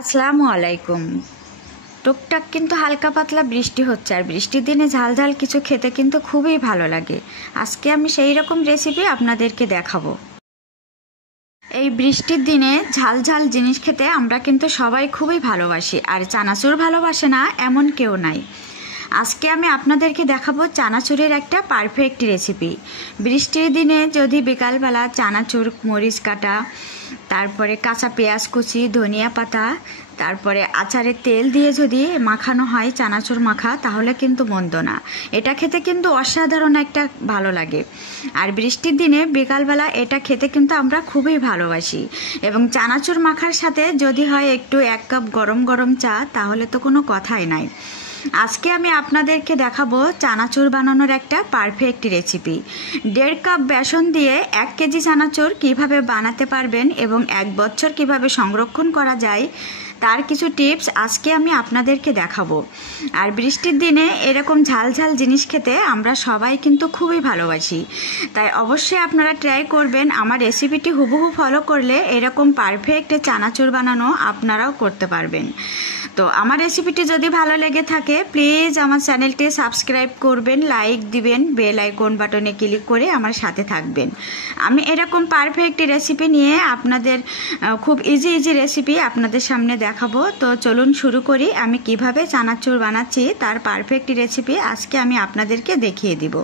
আসসালামু আলাইকুম। টুকটাক কিন্তু হালকা পাতলা বৃষ্টি হচ্ছে, আর বৃষ্টির দিনে ঝাল ঝাল কিছু খেতে কিন্তু খুবই ভালো লাগে। আজকে আমি সেই রকম রেসিপি আপনাদেরকে দেখাবো। এই বৃষ্টির দিনে ঝাল ঝাল জিনিস খেতে আমরা কিন্তু সবাই খুবই ভালোবাসি, আর চানাচুর ভালোবাসে না এমন কেউ নাই। আজকে আমি আপনাদেরকে দেখাবো চানাচুরের একটা পারফেক্ট রেসিপি। বৃষ্টির দিনে যদি বিকালবেলা চানাচুর, মরিচ কাটা, তারপরে কাঁচা পেঁয়াজ কুচি, ধনিয়া পাতা, তারপরে আচারের তেল দিয়ে যদি মাখানো হয় চানাচুর মাখা, তাহলে কিন্তু মন্দ না। এটা খেতে কিন্তু অসাধারণ একটা ভালো লাগে। আর বৃষ্টির দিনে বিকালবেলা এটা খেতে কিন্তু আমরা খুবই ভালোবাসি। এবং চানাচুর মাখার সাথে যদি হয় একটু 1 কাপ গরম গরম চা, তাহলে তো কোনো কথাই নাই। আজকে আমি আপনাদেরকে দেখাবো চানাচুর বানানোর একটা পারফেক্ট রেসিপি। 1.5 কাপ বেসন দিয়ে 1 কেজি চানাচুর কিভাবে বানাতে পারবেন এবং 1 বছর কিভাবে সংরক্ষণ করা যায়, তার কিছু টিপস আজকে আমি আপনাদেরকে দেখাবো। আর বৃষ্টির দিনে এরকম ঝাল ঝাল জিনিস খেতে আমরা সবাই কিন্তু খুবই ভালোবাসি, তাই অবশ্যই আপনারা ট্রাই করবেন। আমার রেসিপিটি হুবহু ফলো করলে এরকম পারফেক্ট চানাচুর বানানো আপনারাও করতে পারবেন। তো আমার রেসিপিটি যদি ভালো লেগে থাকে, প্লিজ আমার চ্যানেলটি সাবস্ক্রাইব করবেন, লাইক দিবেন, বেল আইকন বাটনে ক্লিক করে আমার সাথে থাকবেন। আমি এরকম পারফেক্ট রেসিপি নিয়ে আপনাদের খুব ইজি রেসিপি আপনাদের সামনে দেখাবো। তো চলুন শুরু করি। আমি কিভাবে চানাচুর বানাচ্ছি তার পারফেক্ট রেসিপি আজকে আমি আপনাদেরকে দেখিয়ে দিব।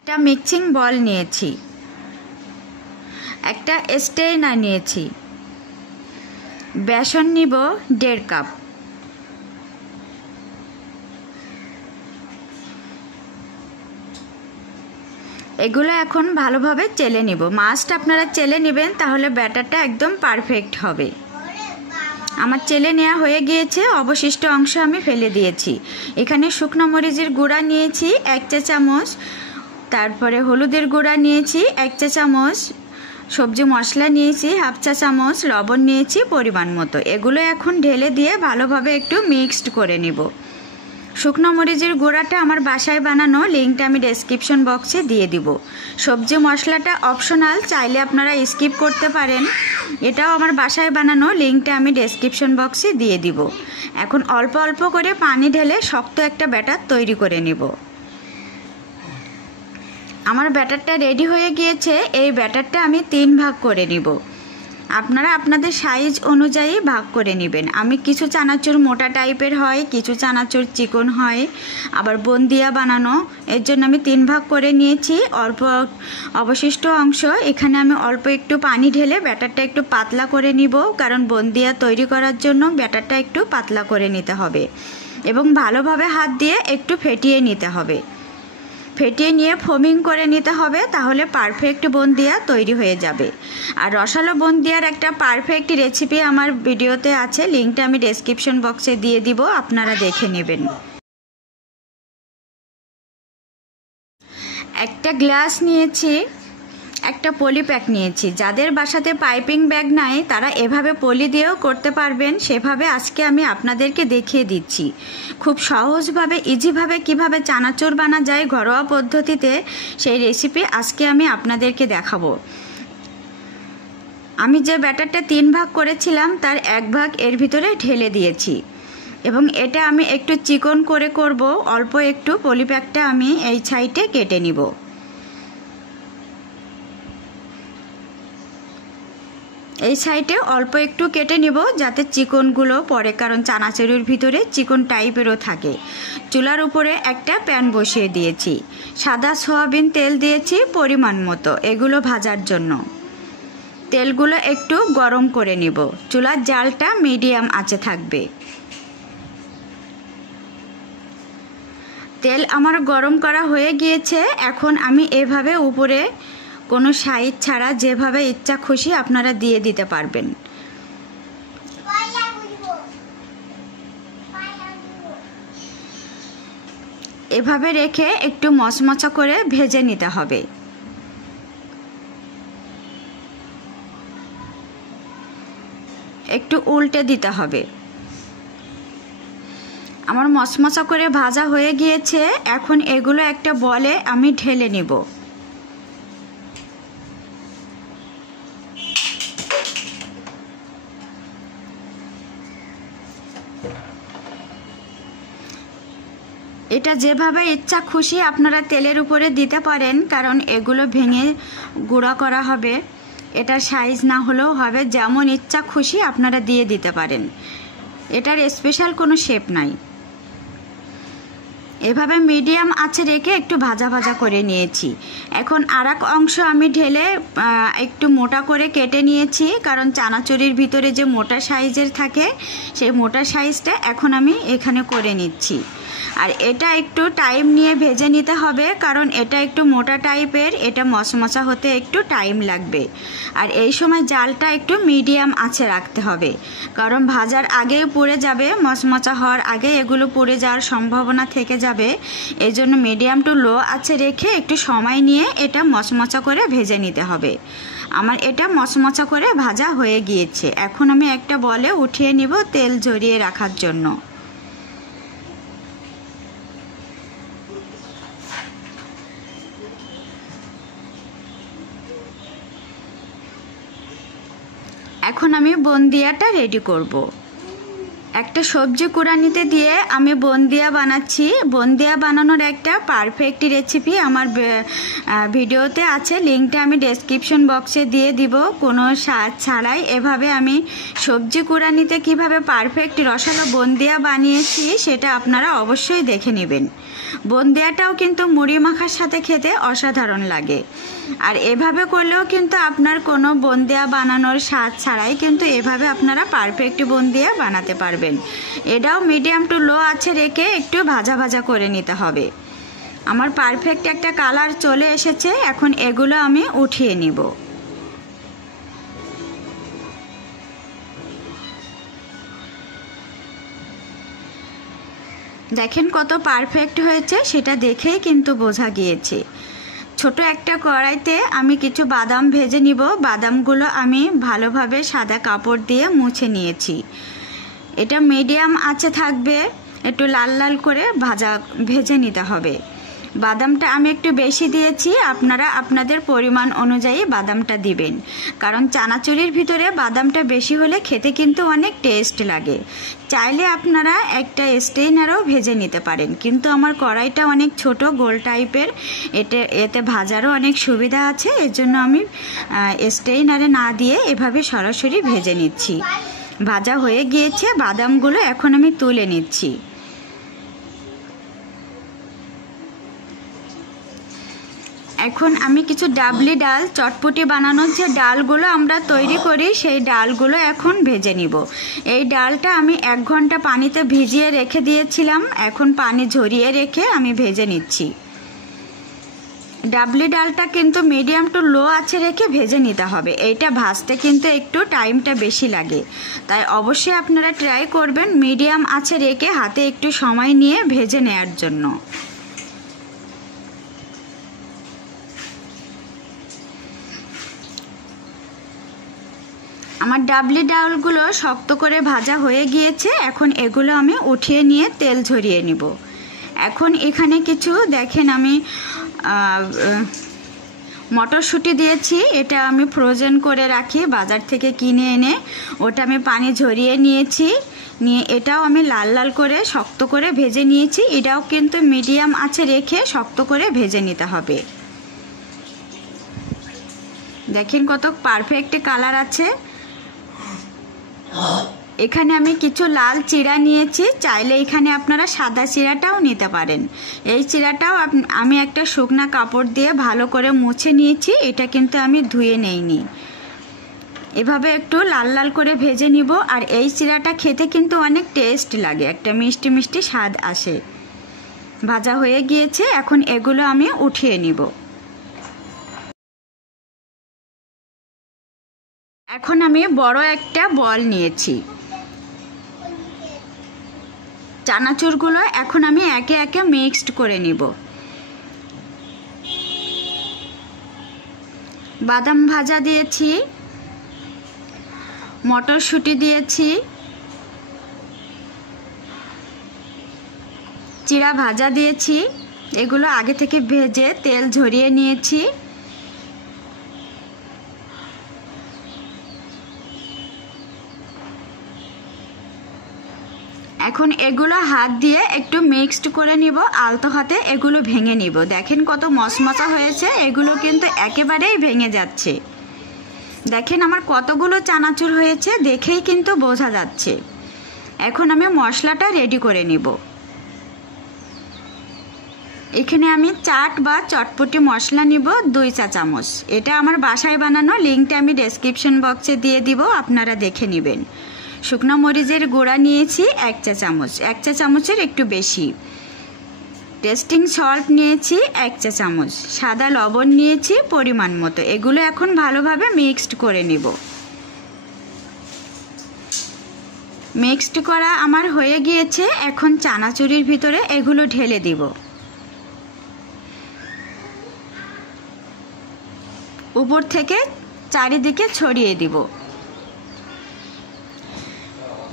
একটা মিক্সিং বল নিয়েছি, একটা স্ট্রেনার নিয়েছি, বেসন নিব 1.5 কাপ, এগুলো এখন ভালোভাবে চেলে নিব। মাস্ট আপনারা চেলে নেবেন, তাহলে ব্যাটারটা একদম পারফেক্ট হবে। আমার চেলে নেওয়া হয়ে গিয়েছে, অবশিষ্ট অংশ আমি ফেলে দিয়েছি। এখানে শুকনো মরিচের গুঁড়া নিয়েছি 1 চা চামচ, তারপরে হলুদের গুঁড়া নিয়েছি 1 চা চামচ, সবজি মশলা নিয়েছি 1/2 চা চামচ, লবণ নিয়েছি পরিমাণ মতো। এগুলো এখন ঢেলে দিয়ে ভালোভাবে একটু মিক্সড করে নিব। শুকনো মরিচের গুঁড়াটা আমার বাসায় বানানো, লিঙ্কটা আমি ডেসক্রিপশন বক্সে দিয়ে দিব। সবজি মশলাটা অপশনাল, চাইলে আপনারা স্কিপ করতে পারেন। এটাও আমার বাসায় বানানো, লিঙ্কটা আমি ডেসক্রিপশন বক্সে দিয়ে দিব। এখন অল্প অল্প করে পানি ঢেলে শক্ত একটা ব্যাটার তৈরি করে নিব। আমার ব্যাটারটা রেডি হয়ে গিয়েছে। এই ব্যাটারটা আমি 3 ভাগ করে নিব। আপনারা আপনাদের সাইজ অনুযায়ী ভাগ করে নেবেন। আমি কিছু চানাচুর মোটা টাইপের হয়, কিছু চানাচুর চিকন হয়, আবার বুন্দিয়া বানানো, এর জন্য আমি 3 ভাগ করে নিয়েছি। অল্প অবশিষ্ট অংশ এখানে আমি অল্প একটু পানি ঢেলে ব্যাটারটা একটু পাতলা করে নিব, কারণ বুন্দিয়া তৈরি করার জন্য ব্যাটারটা একটু পাতলা করে নিতে হবে এবং ভালোভাবে হাত দিয়ে একটু ফেটিয়ে নিতে হবে। ফেটিয়ে নিয়ে ফোমিং করে নিতে হবে, তাহলে পারফেক্ট বুন্দিয়া তৈরি হয়ে যাবে। আর রসালো বুন্দিয়ার একটা পারফেক্ট রেসিপি আমার ভিডিওতে আছে, লিঙ্কটা আমি ডেসক্রিপশন বক্সে দিয়ে দিব, আপনারা দেখে নেবেন। একটা গ্লাস নিয়েছি, একটা পলি প্যাক নিয়েছি। যাদের বাসাতে পাইপিং ব্যাগ নাই তারা এভাবে পলি দিয়েও করতে পারবেন। সেভাবে আজকে আমি আপনাদেরকে দেখিয়ে দিচ্ছি খুব সহজভাবে, ইজিভাবে কিভাবে চানাচুর বানা যায় ঘরোয়া পদ্ধতিতে, সেই রেসিপি আজকে আমি আপনাদেরকে দেখাবো। আমি যে ব্যাটারটা 3 ভাগ করেছিলাম তার 1 ভাগ এর ভিতরে ঢেলে দিয়েছি এবং এটা আমি একটু চিকন করে করব। অল্প একটু পলি প্যাকটা আমি এই সাইডে কেটে নিব। এই সাইডে অল্প একটু কেটে নিব যাতে চিকনগুলো পড়ে, কারণ চানাচুরের ভিতরে চিকন টাইপেরও থাকে। চুলার উপরে একটা প্যান বসিয়ে দিয়েছি, সাদা সয়াবিন তেল দিয়েছি পরিমাণ মতো, এগুলো ভাজার জন্য। তেলগুলো একটু গরম করে নিব, চুলার জালটা মিডিয়াম আঁচে থাকবে। তেল আমার গরম করা হয়ে গিয়েছে। এখন আমি এভাবে উপরে কোনো সাইড ছাড়া যেভাবে ইচ্ছা খুশি আপনারা দিয়ে দিতে পারবেন। এভাবে রেখে একটু মচমচা করে ভেজে নিতে হবে। একটু উল্টে দিতে হবে। আমার মচমচা করে ভাজা হয়ে গিয়েছে। এখন এগুলো একটা বলে আমি ঢেলে নিব। এটা যেভাবে ইচ্ছা খুশি আপনারা তেলের উপরে দিতে পারেন, কারণ এগুলো ভেঙে গুঁড়া করা হবে। এটার সাইজ না হলেও হবে, যেমন ইচ্ছা খুশি আপনারা দিয়ে দিতে পারেন। এটার স্পেশাল কোনো শেপ নাই। এভাবে মিডিয়াম আঁচে রেখে একটু ভাজা ভাজা করে নিয়েছি। এখন আরেক অংশ আমি ঢেলে একটু মোটা করে কেটে নিয়েছি, কারণ চানাচুরির ভিতরে যে মোটা সাইজের থাকে সেই মোটা সাইজটা এখন আমি এখানে করে নিচ্ছি। আর এটা একটু টাইম নিয়ে ভেজে নিতে হবে, কারণ এটা একটু মোটা টাইপের, এটা মচমচা হতে একটু টাইম লাগবে। আর এই সময় জালটা একটু মিডিয়াম আঁচে রাখতে হবে, কারণ ভাজার আগেই পুড়ে যাবে, মচমচা হওয়ার আগে এগুলো পুড়ে যাওয়ার সম্ভাবনা থেকে যাবে। এই জন্য মিডিয়াম টু লো আঁচে রেখে একটু সময় নিয়ে এটা মচমচা করে ভেজে নিতে হবে। আমার এটা মচমচা করে ভাজা হয়ে গিয়েছে। এখন আমি একটা বলে উঠিয়ে নিব তেল ঝরিয়ে রাখার জন্য। এখন আমি বন্দিয়াটা রেডি করব। একটা সবজি কুড়ানিতে দিয়ে আমি বন্দিয়া বানাচ্ছি। বন্দিয়া বানানোর একটা পারফেক্ট রেসিপি আমার ভিডিওতে আছে, লিঙ্কটা আমি ডেসক্রিপশন বক্সে দিয়ে দিব। কোনো স্বাদ ছাড়াই এভাবে আমি সবজি কুড়ানিতে কিভাবে পারফেক্ট রসালো বন্দিয়া বানিয়েছি সেটা আপনারা অবশ্যই দেখে নেবেন। বন্দিয়াটাও কিন্তু মুড়ি মাখার সাথে খেতে অসাধারণ লাগে। আর এভাবে করলেও কিন্তু আপনার কোনো বন্দিয়া বানানোর স্বাদ ছাড়াই কিন্তু এভাবে আপনারা পারফেক্ট বন্দিয়া বানাতে পারবেন। এটাও মিডিয়াম টু লো আঁচে রেখে একটু ভাজা ভাজা করে নিতে হবে। আমার পারফেক্ট একটা কালার চলে এসেছে। এখন এগুলো আমি উঠিয়ে নিব। দেখেন কত পারফেক্ট হয়েছে, সেটা দেখেই কিন্তু বোঝা গিয়েছে। ছোট একটা কড়াইতে আমি কিছু বাদাম ভেজে নিব। বাদামগুলো আমি ভালোভাবে সাদা কাপড় দিয়ে মুছে নিয়েছি। এটা মিডিয়াম আঁচে থাকবে, একটু লাল লাল করে ভেজে নিতে হবে। বাদামটা আমি একটু বেশি দিয়েছি, আপনারা আপনাদের পরিমাণ অনুযায়ী বাদামটা দিবেন, কারণ চানাচুরির ভিতরে বাদামটা বেশি হলে খেতে কিন্তু অনেক টেস্ট লাগে। চাইলে আপনারা একটা স্টেইনারও ভেজে নিতে পারেন, কিন্তু আমার কড়াইটা অনেক ছোট গোল টাইপের, এতে ভাজারও অনেক সুবিধা আছে। এর জন্য আমি স্টেইনারে না দিয়ে এভাবে সরাসরি ভেজে নিচ্ছি। ভাজা হয়ে গিয়েছে বাদামগুলো, এখন আমি তুলে নিচ্ছি। এখন আমি কিছু ডাবলি ডাল, চটপটি বানানোর যে ডালগুলো আমরা তৈরি করি সেই ডালগুলো এখন ভেজে নিব। এই ডালটা আমি 1 ঘন্টা পানিতে ভিজিয়ে রেখে দিয়েছিলাম, এখন পানি ঝরিয়ে রেখে আমি ভেজে নিচ্ছি। ডাবলি ডালটা কিন্তু মিডিয়াম টু লো আঁচে রেখে ভেজে নিতে হবে। এইটা ভাজতে কিন্তু একটু টাইমটা বেশি লাগে, তাই অবশ্যই আপনারা ট্রাই করবেন মিডিয়াম আঁচে রেখে হাতে একটু সময় নিয়ে ভেজে নেওয়ার জন্য। আমার ডাবলি ডালগুলো শক্ত করে ভাজা হয়ে গিয়েছে। এখন এগুলো আমি উঠিয়ে নিয়ে তেল ঝরিয়ে নিব। এখন এখানে কিছু দেখেন আমি মটরশুঁটি দিয়েছি। এটা আমি ফ্রোজেন করে রাখি বাজার থেকে কিনে এনে, ওটা আমি পানি ঝরিয়ে নিয়েছি। নিয়ে এটাও আমি লাল লাল করে শক্ত করে ভেজে নিয়েছি। এটাও কিন্তু মিডিয়াম আঁচে রেখে শক্ত করে ভেজে নিতে হবে। দেখেন কত পারফেক্ট কালার আছে। এখানে আমি কিছু লাল চিড়া নিয়েছি, চাইলে এখানে আপনারা সাদা চিড়াটাও নিতে পারেন। এই চিড়াটাও আমি একটা শুকনা কাপড় দিয়ে ভালো করে মুছে নিয়েছি, এটা কিন্তু আমি ধুয়ে নেইনি। এভাবে একটু লাল লাল করে ভেজে নিব। আর এই চিড়াটা খেতে কিন্তু অনেক টেস্ট লাগে, একটা মিষ্টি মিষ্টি স্বাদ আসে। ভাজা হয়ে গিয়েছে, এখন এগুলো আমি উঠিয়ে নিব। এখন আমি বড় একটা বল নিয়েছি। চানাচুরগুলো এখন আমি একে একে মিক্সড করে নিব। বাদাম ভাজা দিয়েছি, মটরশুঁটি দিয়েছি, চিড়া ভাজা দিয়েছি। এগুলো আগে থেকে ভেজে তেল ঝরিয়ে নিয়েছি। এখন এগুলো হাত দিয়ে একটু মিক্সড করে নিব, আলতো হাতে এগুলো ভেঙে নিব। দেখেন কত মচমচা হয়েছে, এগুলো কিন্তু একেবারেই ভেঙে যাচ্ছে। দেখেন আমার কতগুলো চানাচুর হয়েছে, দেখেই কিন্তু বোঝা যাচ্ছে। এখন আমি মশলাটা রেডি করে নিব। এখানে আমি চাট বা চটপটি মশলা নিব 2 চা চামচ। এটা আমার বাসায় বানানো, লিঙ্কটা আমি ডেসক্রিপশন বক্সে দিয়ে দিব, আপনারা দেখে নেবেন। শুকনো মরিচের গুঁড়া নিয়েছি 1 চা চামচ, 1 চা চামচের একটু বেশি। টেস্টিং সল্ট নিয়েছি 1 চা চামচ, সাদা লবণ নিয়েছি পরিমাণ মতো। এগুলো এখন ভালোভাবে মিক্সড করে নিব। মিক্সড করা আমার হয়ে গিয়েছে। এখন চানাচুরির ভিতরে এগুলো ঢেলে দিব। উপর থেকে চারিদিকে ছড়িয়ে দিব।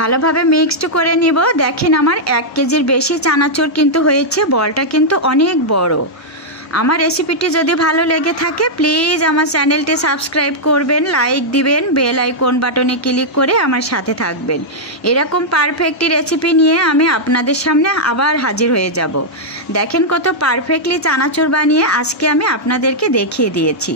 ভালোভাবে মিক্সড করে নিব। দেখেন আমার 1 কেজির বেশি চানাচুর কিন্তু হয়েছে, বলটা কিন্তু অনেক বড়। আমার রেসিপিটি যদি ভালো লেগে থাকে প্লিজ আমার চ্যানেলটি সাবস্ক্রাইব করবেন, লাইক দিবেন, বেল আইকন বাটনে ক্লিক করে আমার সাথে থাকবেন। এরকম পারফেক্ট রেসিপি নিয়ে আমি আপনাদের সামনে আবার হাজির হয়ে যাব। দেখেন কত পারফেক্টলি চানাচুর বানিয়ে আজকে আমি আপনাদেরকে দেখিয়ে দিয়েছি।